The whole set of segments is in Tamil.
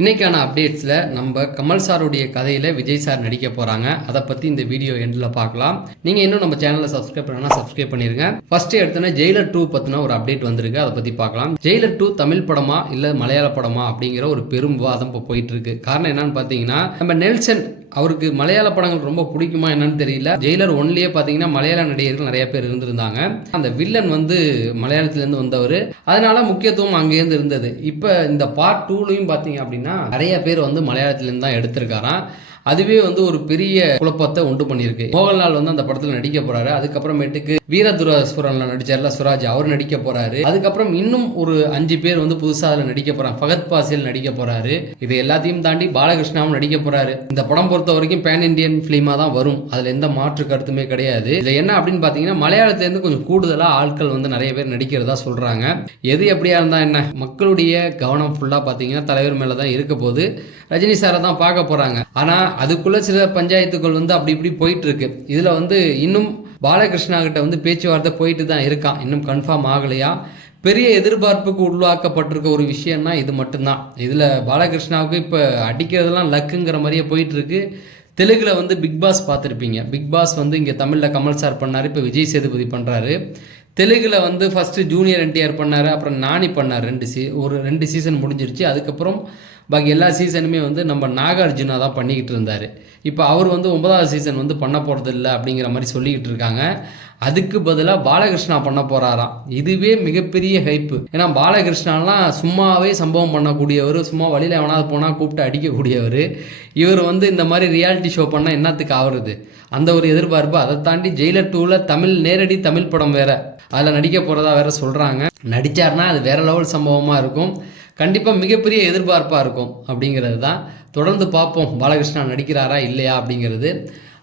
இன்னைக்கான அப்டேட்ஸில் நம்ம கமல் சாருடைய கதையில் விஜய் சார் நடிக்க போகிறாங்க. அதை பற்றி இந்த வீடியோ எண்டில் பார்க்கலாம். நீங்கள் இன்னும் நம்ம சேனலை சப்ஸ்கிரைப் பண்ணனா சப்ஸ்கிரைப் பண்ணிடுங்க. ஃபர்ஸ்ட் எடுத்தோன்னா ஜெயிலர் 2 பற்றின ஒரு அப்டேட் வந்திருக்கு. அதை பற்றி பார்க்கலாம். ஜெயிலர் 2 தமிழ் படமா இல்லை மலையாள படமா அப்படிங்கிற ஒரு பெரும் விவாதம் இப்போ போயிட்டு இருக்கு. காரணம் என்னன்னு பார்த்தீங்கன்னா, நம்ம நெல்சன் அவருக்கு மலையாள படங்கள் ரொம்ப பிடிக்குமா என்னன்னு தெரியல. ஜெயிலர் 1லயே பார்த்தீங்கன்னா மலையாள நடிகர்கள் நிறைய பேர் இருந்திருந்தாங்க. அந்த வில்லன் வந்து மலையாளத்திலேருந்து வந்தவர், அதனால முக்கியத்துவம் அங்கேருந்து இருந்தது. இப்போ இந்த பார்ட் 2லையும் பார்த்தீங்க அப்படின்னா நிறைய பேர் வந்து மலையாளத்திலேருந்து தான் எடுத்திருக்காராம். அதுவே வந்து ஒரு பெரிய குழப்பத்தை உண்டு பண்ணியிருக்கு. மோகன்லால் வந்து அந்த படத்தில் நடிக்க போறாரு. அதுக்கப்புறமேட்டுக்கு வீரதுரஸ்வரன்ல நடிச்சார்ல சுராஜ், அவர் நடிக்க போறாரு. அதுக்கப்புறம் இன்னும் ஒரு 5 பேர் வந்து புதுசா அதில் நடிக்க போறாங்க. ஃபகத் பாசில் நடிக்க போறாரு. இது எல்லாத்தையும் தாண்டி பாலகிருஷ்ணாவும் நடிக்க போறாரு. இந்த படம் பொறுத்த வரைக்கும் பேன் இண்டியன் பிலிமா தான் வரும். அதுல எந்த மாற்று கருத்துமே கிடையாது. இதுல என்ன அப்படின்னு பாத்தீங்கன்னா, மலையாளத்திலிருந்து கொஞ்சம் கூடுதலா ஆட்கள் வந்து நிறைய பேர் நடிக்கிறதா சொல்றாங்க. எது எப்படியா இருந்தா என்ன, மக்களுடைய கவனம் ஃபுல்லா பாத்தீங்கன்னா தலைவர் மேலதான் இருக்க போது. ரஜினி சாரை தான் பார்க்க போறாங்க. ஆனா அதுக்குள்ள சில பஞ்சாயத்துக்கள் வந்து அப்படி இப்படி போயிட்டு இருக்கு. இதுல வந்து இன்னும் பாலகிருஷ்ணா கிட்ட வந்து பேச்சுவார்த்தை போயிட்டு தான் இருக்கான். இன்னும் கன்ஃபார்ம் ஆகலையா. பெரிய எதிர்பார்ப்புக்கு உருவாக்கப்பட்டிருக்க ஒரு விஷயம்னா இது மட்டும்தான். இதுல பாலகிருஷ்ணாவுக்கு இப்ப அடிக்கிறதெல்லாம் லக்குங்கிற மாதிரியே போயிட்டு இருக்கு. தெலுங்குல வந்து பிக் பாஸ் பார்த்துருப்பீங்க. பிக் பாஸ் வந்து இங்கே தமிழில் கமல் சார் பண்ணார், இப்போ விஜய் சேதுபதி பண்ணுறாரு. தெலுங்குல வந்து ஃபஸ்ட்டு ஜூனியர் என்டிஆர் பண்ணார், அப்புறம் நானி பண்ணார். ஒரு 2 சீசன் முடிஞ்சிருச்சு. அதுக்கப்புறம் பாக்கி எல்லா சீசனுமே வந்து நம்ம நாகார்ஜுனா தான் பண்ணிக்கிட்டு இருந்தார். இப்போ அவர் வந்து 9வது சீசன் வந்து பண்ண போகிறது இல்லை அப்படிங்கிற மாதிரி சொல்லிக்கிட்டு இருக்காங்க. அதுக்கு பதிலாக பாலகிருஷ்ணா பண்ண போகிறாராம். இதுவே மிகப்பெரிய ஹைப்பு. ஏன்னா பாலகிருஷ்ணாலாம் சும்மாவே சம்பவம் பண்ணக்கூடியவர், சும்மா வழியில் எவனாவது போனால் கூப்பிட்டு அடிக்கக்கூடியவர். இவர் வந்து இந்த மாதிரி ரியாலிட்டி ஷோ பண்ணால் என்னத்துக்கு ஆகுறது, அந்த ஒரு எதிர்பார்ப்பு. அதை தாண்டி ஜெயிலர் 2ல் நேரடி தமிழ் படம் வேற, அதில் நடிக்க போகிறதா வேற சொல்கிறாங்க. நடித்தார்னா அது வேற லெவல் சம்பவமாக இருக்கும். கண்டிப்பாக மிகப்பெரிய எதிர்பார்ப்பாக இருக்கும் அப்படிங்கிறது தான். தொடர்ந்து பார்ப்போம் பாலகிருஷ்ணா நடிக்கிறாரா இல்லையா அப்படிங்கிறது.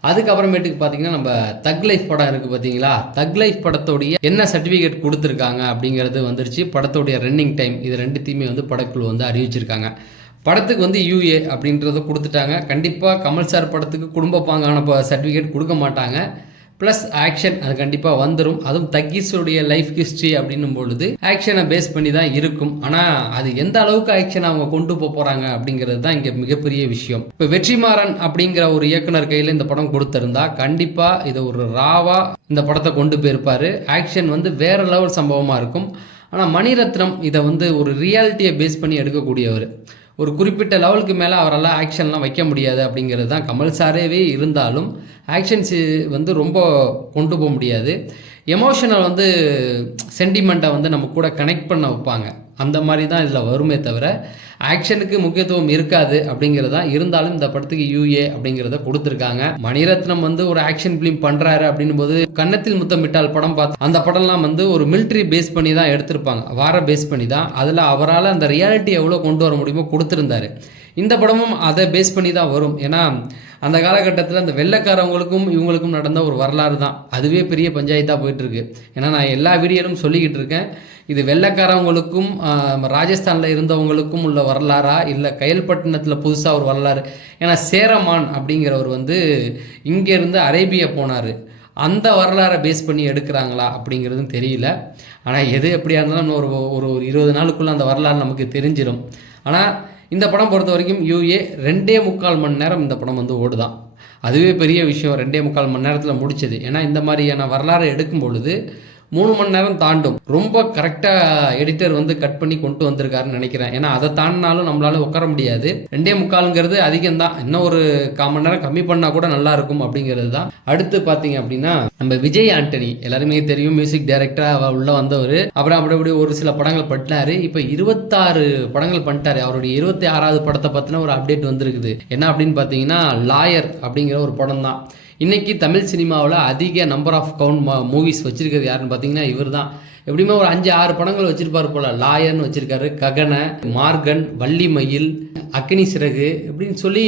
அதுக்கப்புறமேட்டுக்கு பார்த்தீங்கன்னா, நம்ம தக் லைஃப் படம் இருக்குது பார்த்தீங்களா. தக் லைஃப் படத்தோடைய என்ன சர்டிஃபிகேட் கொடுத்துருக்காங்க அப்படிங்கிறது வந்துருச்சு. படத்தோடைய ரன்னிங் டைம் இது ரெண்டுத்தையுமே வந்து படக்குழு வந்து அறிவிச்சிருக்காங்க. படத்துக்கு வந்து UA அப்படின்றத கொடுத்துட்டாங்க. கண்டிப்பாக கமல் சார் படத்துக்கு குடும்ப பாங்கான சர்டிஃபிகேட் கொடுக்க மாட்டாங்க. ப்ளஸ் ஆக்ஷன் அது கண்டிப்பாக வந்துடும். அதுவும் தக்கீஸுடைய லைஃப் ஹிஸ்ட்ரி அப்படின்னும் பொழுது ஆக்ஷனை பேஸ் பண்ணி தான் இருக்கும். ஆனால் அது எந்த அளவுக்கு ஆக்ஷன் அவங்க கொண்டு போகிறாங்க அப்படிங்கிறது தான் இங்கே மிகப்பெரிய விஷயம். இப்போ வெற்றிமாறன் அப்படிங்கிற ஒரு இயக்குனர் கையில் இந்த படம் கொடுத்துருந்தா கண்டிப்பாக இதை ஒரு ராவா இந்த படத்தை கொண்டு போயிருப்பாரு. ஆக்ஷன் வந்து வேற லெவல் சம்பவமாக இருக்கும். ஆனால் மணிரத்னம் இதை வந்து ஒரு ரியாலிட்டியை பேஸ் பண்ணி எடுக்கக்கூடியவர். ஒரு குறிப்பிட்ட லெவலுக்கு மேலே அவரால் ஆக்ஷன்லாம் வைக்க முடியாது அப்படிங்கிறது தான். கமல் சாரேவே இருந்தாலும் ஆக்ஷன்ஸ் வந்து ரொம்ப கொண்டு போக முடியாது. எமோஷனல் வந்து சென்டிமெண்ட்டை வந்து நம்ம கூட கனெக்ட் பண்ண வைப்பாங்க. அந்த மாதிரி தான் இதில் வருமே தவிர ஆக்ஷனுக்கு முக்கியத்துவம் இருக்காது அப்படிங்கிறது தான். இருந்தாலும் இந்த படத்துக்கு UA அப்படிங்கிறத கொடுத்துருக்காங்க. மணிரத்னம் வந்து ஒரு ஆக்ஷன் ஃபிலிம் பண்ணுறாரு அப்படின்னும் போது கன்னத்தில் முத்தமிட்டால் படம் பார்த்து அந்த படம்லாம் வந்து ஒரு மிலிட்ரி பேஸ் பண்ணி தான் எடுத்திருப்பாங்க, வார பேஸ் பண்ணி தான். அதில் அவரால் அந்த ரியாலிட்டி எவ்வளோ கொண்டு வர முடியுமோ கொடுத்துருந்தாரு. இந்த படமும் அதை பேஸ் பண்ணி தான் வரும். ஏன்னா அந்த காலகட்டத்தில் அந்த வெள்ளைக்காரவங்களுக்கும் இவங்களுக்கும் நடந்த ஒரு வரலாறு தான். அதுவே பெரிய பஞ்சாயத்தாக போயிட்டுருக்கு. ஏன்னா நான் எல்லா வீடியோலும் சொல்லிக்கிட்டு இருக்கேன், இது வெள்ளைக்காரவங்களுக்கும் ராஜஸ்தானில் இருந்தவங்களுக்கும் உள்ள வரலாறா இல்லை கயல்பட்டினத்தில் புதுசாக ஒரு வரலாறு. ஏன்னா சேரமான் அப்படிங்கிறவர் வந்து இங்கேருந்து அரேபியா போனார். அந்த வரலாறை பேஸ் பண்ணி எடுக்கிறாங்களா அப்படிங்கிறதும் தெரியல. ஆனால் எது எப்படியா இருந்தாலும் ஒரு 20 நாளுக்குள்ளே அந்த வரலாறு நமக்கு தெரிஞ்சிடும். ஆனால் இந்த படம் பொறுத்த வரைக்கும் UA 2.25 மணி நேரம் இந்த படம் வந்து ஓடுதான். அதுவே பெரிய விஷயம். 2.25 மணி நேரத்தில் முடிச்சது. ஏன்னா இந்த மாதிரியான வரலாறு எடுக்கும் பொழுது 3 மணி நேரம் தாண்டும். ரொம்ப கரெக்டாக எடிட்டர் வந்து கட் பண்ணி கொண்டு வந்திருக்காருன்னு நினைக்கிறேன். ஏன்னா அதை தாண்டினாலும் நம்மளால உட்கார முடியாது. 2.25ங்கிறது அதிகம்தான். இன்னும் ஒரு 1/4 மணி நேரம் கம்மி பண்ணால் கூட நல்லா இருக்கும் அப்படிங்கிறது தான். அடுத்து பார்த்தீங்க அப்படின்னா, நம்ம விஜய் ஆண்டனி எல்லாருமே தெரியும், மியூசிக் டைரக்டராக உள்ள வந்தவர். அப்புறம் அப்படி ஒரு சில படங்கள் பண்ணிட்டாரு. இப்போ 26 படங்கள் பண்ணிட்டாரு. அவருடைய 26வது படத்தை பற்றின ஒரு அப்டேட் வந்திருக்குது. என்ன அப்படின்னு பார்த்தீங்கன்னா, லாயர் அப்படிங்கிற ஒரு படம் தான். இன்னைக்கு தமிழ் சினிமாவில் அதிக நம்பர் ஆஃப் கவுண்ட் மூவிஸ் வச்சிருக்கிறது யாருன்னு பார்த்தீங்கன்னா இவர் தான். எப்படியுமே ஒரு 5-6 படங்கள் வச்சிருப்பாரு போல. லாயர்னு வச்சிருக்காரு, ககன, மார்கன், வள்ளி மயில், அக்னி சிறகு இப்படின்னு சொல்லி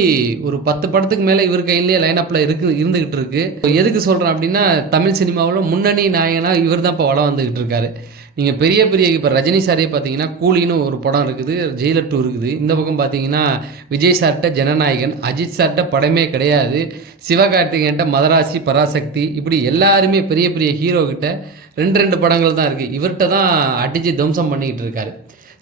ஒரு 10 படத்துக்கு மேலே இவர் கையிலேயே லைனப்பில் இருந்துகிட்டு இருக்கு. எதுக்கு சொல்கிறேன் அப்படின்னா, தமிழ் சினிமாவில் முன்னணி நாயகனாக இவர் தான் இப்போ வளம் வந்துகிட்டு இருக்காரு. நீங்கள் பெரிய இப்போ ரஜினி சாரே பார்த்தீங்கன்னா கூலின்னு ஒரு படம் இருக்குது, ஜெயிலர் 2 இருக்குது. இந்த பக்கம் பார்த்தீங்கன்னா விஜய் சார்கிட்ட ஜனநாயகன், அஜித் சார்கிட்ட படமே கிடையாது, சிவகார்த்திகேயன்ட்ட மதராசி, பராசக்தி, இப்படி எல்லாருமே பெரிய ஹீரோ கிட்ட 2 படங்கள் தான் இருக்குது. இவர்கிட்ட தான் அடித்து தம்சம் பண்ணிக்கிட்டு இருக்காரு.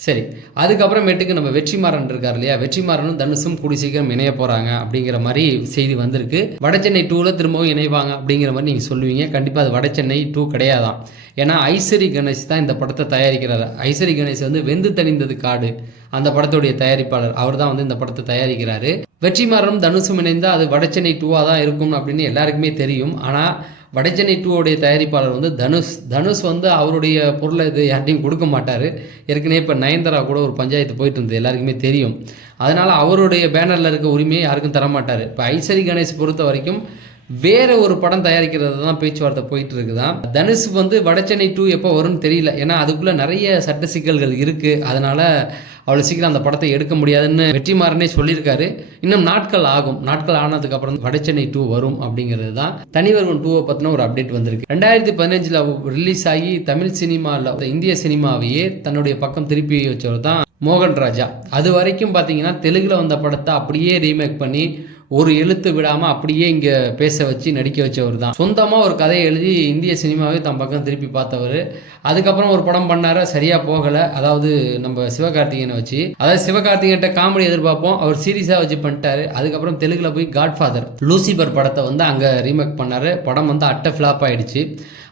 சரி, அதுக்கப்புறமேட்டுக்கு நம்ம வெற்றிமாறன் இருக்கார் இல்லையா, வெற்றிமாறனும் தனுஷும் கூடி சீக்கிரம் இணைய போகிறாங்க அப்படிங்கிற மாதிரி செய்தி வந்திருக்கு. வடசென்னை 2ல் திரும்பவும் இணைவாங்க அப்படிங்கிற மாதிரி நீங்கள் சொல்லுவீங்க. கண்டிப்பாக அது வடசென்னை 2 கிடையாதான். ஏன்னா ஐசரி கணேஷ் தான் இந்த படத்தை தயாரிக்கிறார். ஐசரி கணேஷ் வந்து வெந்து தணிந்தது காடு அந்த படத்துடைய தயாரிப்பாளர். அவர் தான் வந்து இந்த படத்தை தயாரிக்கிறாரு. வெற்றிமாறனும் தனுஷும் இணைந்தால் அது வடசென்னை 2ஆக தான் இருக்கும் அப்படின்னு எல்லாருக்குமே தெரியும். ஆனால் வடசென்னை 2 தயாரிப்பாளர் வந்து தனுஷ் வந்து அவருடைய பொருளை இது யார்ட்டையும் கொடுக்க மாட்டார். ஏற்கனவே இப்போ நயன்தாரா கூட ஒரு பஞ்சாயத்து போயிட்டு இருந்தது, எல்லாருக்குமே தெரியும். அதனால் அவருடைய பேனரில் இருக்க உரிமையை யாருக்கும் தரமாட்டார். இப்போ ஐசரி கணேஷ் பொறுத்த வரைக்கும் வேறு ஒரு படம் தயாரிக்கிறது தான் பேச்சுவார்த்தை போயிட்டு இருக்குதான். தனுஷ் வந்து வடசென்னை 2 எப்போ வரும்னு தெரியல. ஏன்னா அதுக்குள்ளே நிறைய சட்ட சிக்கல்கள் இருக்குது. அதனால் அவ்வளோ சீக்கிரம் அந்த படத்தை எடுக்க முடியாதுன்னு வெற்றிமாறனே சொல்லியிருக்காரு. இன்னும் நாட்கள் ஆகும். நாட்கள் ஆனதுக்கப்புறம் வடசென்னை 2 வரும் அப்படிங்கிறது தான். தனிவர்மன் 2 பற்றின ஒரு அப்டேட் வந்திருக்கு. 2015 ரிலீஸ் ஆகி தமிழ் சினிமாவில் இந்திய சினிமாவையே தன்னுடைய பக்கம் திருப்பி வச்சவர் தான் மோகன் ராஜா. அது வரைக்கும் பார்த்தீங்கன்னா தெலுங்கில் வந்த படத்தை அப்படியே ரீமேக் பண்ணி ஒரு எழுத்து விடாமல் அப்படியே இங்கே பேச வச்சு நடிக்க வச்சவர் தான். சொந்தமாக ஒரு கதையை எழுதி இந்திய சினிமாவே தன் பக்கம் திருப்பி பார்த்தவர். அதுக்கப்புறம் ஒரு படம் பண்ணார், சரியாக போகலை. அதாவது நம்ம சிவகார்த்திகேயனை வச்சு, அதாவது சிவகார்த்திகேயன்ட்ட காமெடி எதிர்பார்ப்போம், அவர் சீரியஸாக வச்சு பண்ணிட்டாரு. அதுக்கப்புறம் தெலுங்கில் போய் காட்ஃபாதர் லூசிபர் படத்தை வந்து அங்கே ரீமேக் பண்ணார். படம் வந்து அட்டை ஃப்ளாப் ஆகிடுச்சு.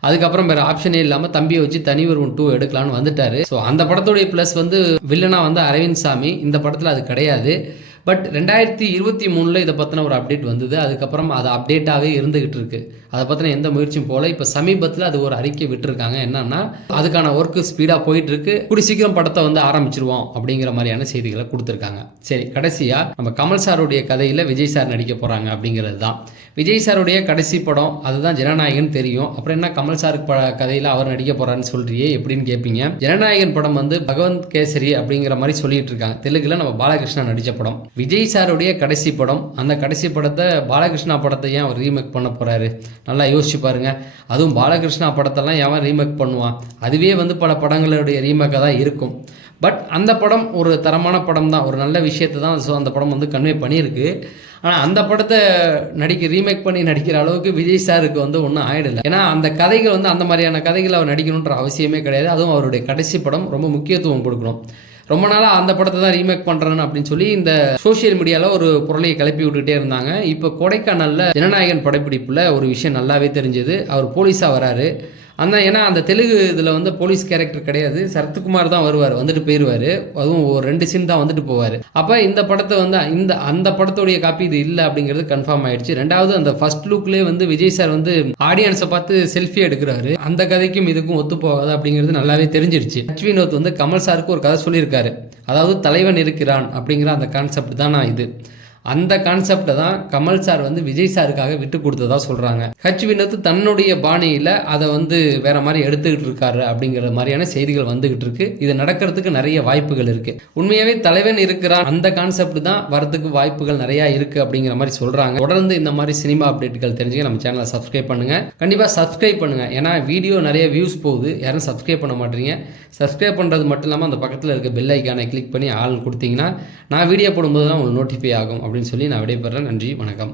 அதுக்கப்புறம் வேறு ஆப்ஷனே இல்லாமல் தம்பியை வச்சு தனிவர்மன் 2 எடுக்கலான்னு வந்துட்டார். ஸோ அந்த படத்துடைய ப்ளஸ் வந்து வில்லனா வந்து அரவிந்த் சாமி. இந்த படத்தில் அது கிடையாது. பட் 2023 இதை பற்றின ஒரு அப்டேட் வந்தது. அதுக்கப்புறம் அது அப்டேட்டாகவே இருந்துகிட்டு இருக்கு. அதை பற்றின எந்த முயற்சியும் போல. இப்போ சமீபத்தில் அது ஒரு அறிக்கை விட்டுருக்காங்க. என்னன்னா அதுக்கான ஒர்க்கு ஸ்பீடாக போயிட்டு இருக்கு, கூடி சீக்கிரம் படத்தை வந்து ஆரம்பிச்சிருவோம் அப்படிங்கிற மாதிரியான செய்திகளை கொடுத்துருக்காங்க. சரி, கடைசியாக நம்ம கமல் சாருடைய கதையில் விஜய் சார் நடிக்க போகிறாங்க அப்படிங்கிறது தான். விஜய் சாருடைய கடைசி படம் அதுதான் ஜனநாயகன் தெரியும். அப்புறம் என்ன கமல் சார் கதையில் அவர் நடிக்க போறாருன்னு சொல்றியே எப்படின்னு கேட்பீங்க. ஜனநாயகன் படம் வந்து பகவந்த் கேசரி அப்படிங்கிற மாதிரி சொல்லிட்டு இருக்காங்க. தெலுங்குல நம்ம பாலகிருஷ்ணா நடிச்ச படம். விஜய் சாருடைய கடைசி படம். அந்த கடைசி படத்தை பாலகிருஷ்ணா படத்தை ஏன் அவர் ரீமேக் பண்ண போறாரு? நல்லா யோசிச்சு பாருங்க. அதுவும் பாலகிருஷ்ணா படத்தெல்லாம் எவன் ரீமேக் பண்ணுவான்? அதுவே வந்து பல படங்களுடைய ரீமேக்காக தான் இருக்கும். பட் அந்த படம் ஒரு தரமான படம் தான், ஒரு நல்ல விஷயத்தை தான் அந்த படம் வந்து கன்வே பண்ணியிருக்கு. ஆனால் அந்த படத்தை ரீமேக் பண்ணி நடிக்கிற அளவுக்கு விஜய் சாருக்கு வந்து ஒன்றும் ஆயிடலை. ஏன்னா அந்த கதைகள் வந்து அந்த மாதிரியான கதைகள் அவர் நடிக்கணுன்ற அவசியமே கிடையாது. அதுவும் அவருடைய கடைசி படம், ரொம்ப முக்கியத்துவம் கொடுக்கணும். ரொம்ப நாளாக அந்த படத்தை தான் ரீமேக் பண்ணுறேன்னு அப்படின்னு சொல்லி இந்த சோஷியல் மீடியாவில் ஒரு பொருளையை கிளப்பி விட்டுக்கிட்டே இருந்தாங்க. இப்போ கொடைக்கானலில் ஜனநாயகன் படப்பிடிப்பில் ஒரு விஷயம் நல்லாவே தெரிஞ்சது. அவர் போலீஸாக வராரு. ஏன்னா அந்த தெலுங்கு இதில் வந்து போலீஸ் கேரக்டர் கிடையாது, சரத்குமார் தான் வருவார், வந்துட்டு போயிடுவார். அதுவும் ஒரு 2 சீன் தான் வந்துட்டு போவார். அப்போ இந்த படத்தை வந்து அந்த படத்துடைய காப்பி இது இல்லை அப்படிங்கிறது கன்ஃபார்ம் ஆயிடுச்சு. ரெண்டாவது அந்த ஃபர்ஸ்ட் லுக்லேயே வந்து விஜய் சார் வந்து ஆடியன்ஸை பார்த்து செல்ஃபி எடுக்கிறாரு. அந்த கதைக்கும் இதுக்கும் ஒத்து போகாது அப்படிங்கிறது நல்லாவே தெரிஞ்சிருச்சு. வினோத் வந்து கமல் சாருக்கு ஒரு கதை சொல்லியிருக்காரு. அதாவது தலைவன் இருக்கிறான் அப்படிங்கிற அந்த கான்செப்ட் தான் இது. அந்த கான்செப்டை தான் கமல் சார் வந்து விஜய் சாருக்காக விட்டு கொடுத்ததா சொல்கிறாங்க. வினோத் தன்னுடைய பாணியில் அதை வந்து வேற மாதிரி எடுத்துக்கிட்டு இருக்காரு அப்படிங்கிற மாதிரியான செய்திகள் வந்துகிட்டு இருக்கு. இது நடக்கிறதுக்கு நிறைய வாய்ப்புகள் இருக்கு. உண்மையாகவே தலைவன் இருக்கிறான் அந்த கான்செப்ட் தான் வரதுக்கு வாய்ப்புகள் நிறையா இருக்கு அப்படிங்கிற மாதிரி சொல்கிறாங்க. தொடர்ந்து இந்த மாதிரி சினிமா அப்டேட்டுகள் தெரிஞ்சுக்க நம்ம சேனலை சப்ஸ்கிரைப் பண்ணுங்க. கண்டிப்பாக சப்ஸ்கிரைப் பண்ணுங்க. ஏன்னா வீடியோ நிறைய வியூஸ் போகுது, யாரும் சப்ஸ்கிரைப் பண்ண மாட்டீங்க. சப்ஸ்கிரைப் பண்ணுறது மட்டும் இல்லாமல் அந்த பக்கத்தில் இருக்க பெல் ஐக்கானை கிளிக் பண்ணி ஆள் கொடுத்தீங்கன்னா நான் வீடியோ போடும்போது தான் உங்களுக்கு நோட்டிஃபை ஆகும் அப்படின்னு சொல்லி நான் விடைபெறேன். நன்றி, வணக்கம்.